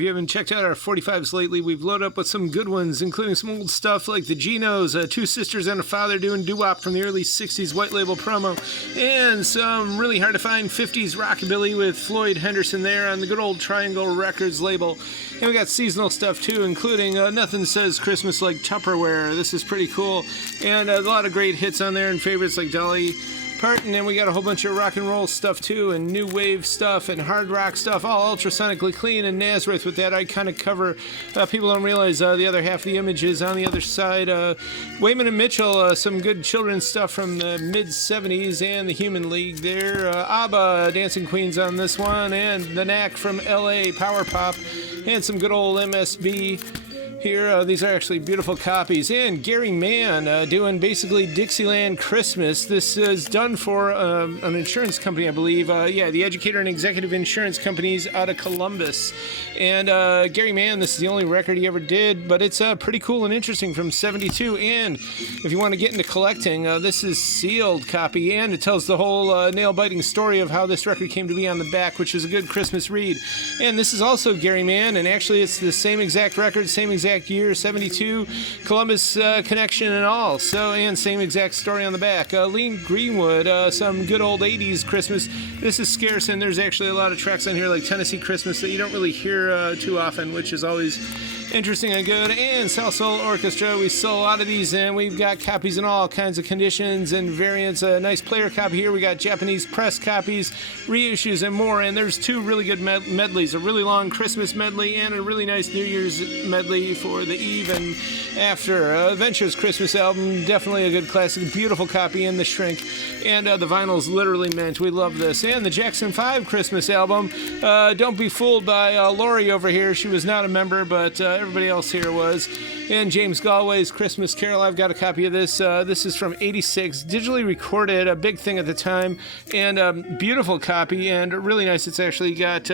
If you haven't checked out our 45s lately, we've loaded up with some good ones, including some old stuff like the Genos, two sisters and a father doing doo-wop from the early 60s white label promo, and some really hard to find 50s rockabilly with Floyd Henderson there on the good old Triangle Records label. And we got seasonal stuff too, including Nothing Says Christmas Like Tupperware. This is pretty cool. And a lot of great hits on there and favorites like Dolly Parton, and we got a whole bunch of rock and roll stuff too, and new wave stuff and hard rock stuff, all ultrasonically clean, and Nazareth with that iconic cover. People don't realize the other half of the image is on the other side. Wayman and Mitchell, some good children's stuff from the mid-70s, and the Human League there. ABBA, Dancing Queens on this one, and The Knack from LA, Power Pop, and some good old MSB. Here, these are actually beautiful copies. And Gary Mann doing basically Dixieland Christmas. This is done for an insurance company, I believe. The Educator and Executive Insurance Companies out of Columbus. And Gary Mann, this is the only record he ever did, but it's pretty cool and interesting from 72. And if you want to get into collecting, this is sealed copy, and it tells the whole nail-biting story of how this record came to be on the back, which is a good Christmas read. And this is also Gary Mann, and actually it's the same exact record, same exact year, 72, Columbus connection and all, and same exact story on the back. Lee Greenwood, some good old 80s Christmas. This is scarce, and there's actually a lot of tracks on here like Tennessee Christmas that you don't really hear too often, which is always interesting and good. And South Soul Orchestra, we sell a lot of these, and we've got copies in all kinds of conditions and variants. A nice player copy here. We got Japanese press copies, reissues, and more. And there's two really good medleys, a really long Christmas medley and a really nice New Year's medley for the eve and after. Adventures Christmas album, definitely a good classic, beautiful copy in the shrink, and the vinyl's literally mint. We love this. And the Jackson 5 Christmas album, don't be fooled by Lori over here. She was not a member, but everybody else here was. And James Galway's Christmas Carol, I've got a copy of this. This is from 86, digitally recorded, a big thing at the time, and beautiful copy, and really nice. It's actually got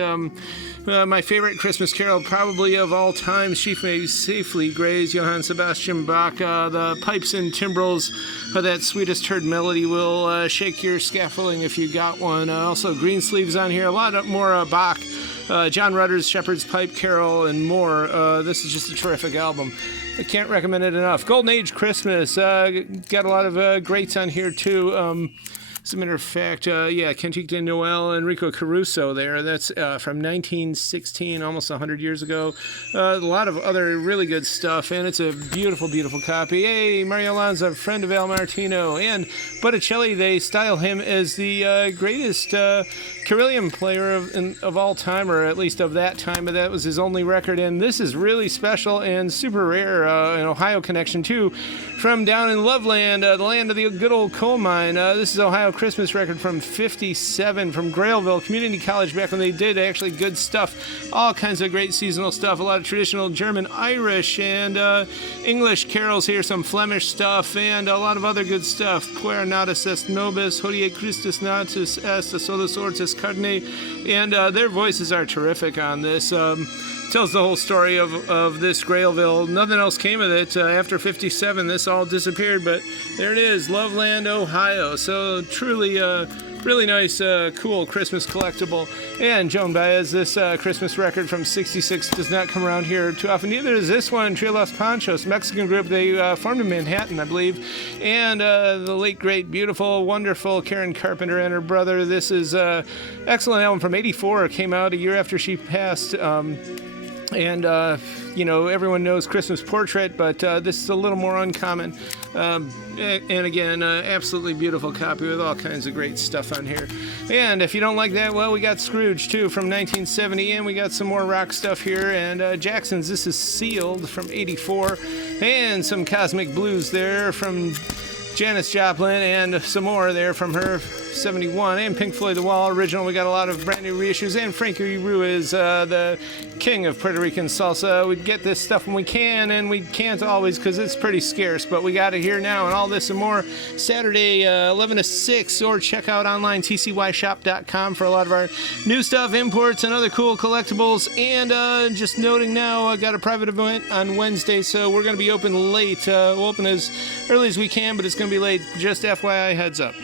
my favorite Christmas Carol probably of all time, She May Safely Graze, Johann Sebastian Bach. The pipes and timbrels of that sweetest heard melody will shake your scaffolding if you got one. Also Greensleeves on here, a lot more Bach. John Rutter's Shepherd's Pipe Carol, and more. This is just a terrific album. I can't recommend it enough. Golden Age Christmas. Got a lot of greats on here, too. As a matter of fact, Cantique de Noël, Enrico Caruso there. That's from 1916, almost 100 years ago. A lot of other really good stuff, and it's a beautiful, beautiful copy. Hey, Mario Lanza, friend of Al Martino. And Botticelli, they style him as the greatest carillon player of all time, or at least of that time, but that was his only record. And this is really special and super rare, an Ohio connection, too, from down in Loveland, the land of the good old coal mine. This is Ohio Christmas record from 57 from Grailville Community College, back when they did actually good stuff, all kinds of great seasonal stuff, a lot of traditional German, Irish, and English carols here, some Flemish stuff, and a lot of other good stuff. Puer natus est nobis, hodie Christus natus est, a solus ortus carne, and their voices are terrific on this. Tells the whole story of this Grailville. Nothing else came of it. After 57, this all disappeared, but there it is, Loveland, Ohio. So truly really nice, cool Christmas collectible. And Joan Baez, this Christmas record from 66 does not come around here too often. Neither does this one, Trio Los Panchos, Mexican group. They formed in Manhattan, I believe. And the late, great, beautiful, wonderful Karen Carpenter and her brother. This is an excellent album from 84. It came out a year after she passed. Everyone knows Christmas Portrait, but this is a little more uncommon. And again, absolutely beautiful copy with all kinds of great stuff on here. And if you don't like that, well, we got Scrooge, too, from 1970, and we got some more rock stuff here. And Jackson's, this is Sealed from 84, and some Cosmic Blues there from Janis Joplin, and some more there from her 71, and Pink Floyd The Wall original. We got a lot of brand new reissues, and Frankie Ruiz, the king of Puerto Rican salsa. We get this stuff when we can, and we can't always because it's pretty scarce, but we got it here now, and all this and more Saturday 11 to 6, or check out online tcyshop.com for a lot of our new stuff, imports, and other cool collectibles. And just noting now, I got a private event on Wednesday, so we're going to be open late. We'll open as early as we can, but it's going to be late. Just FYI, heads up.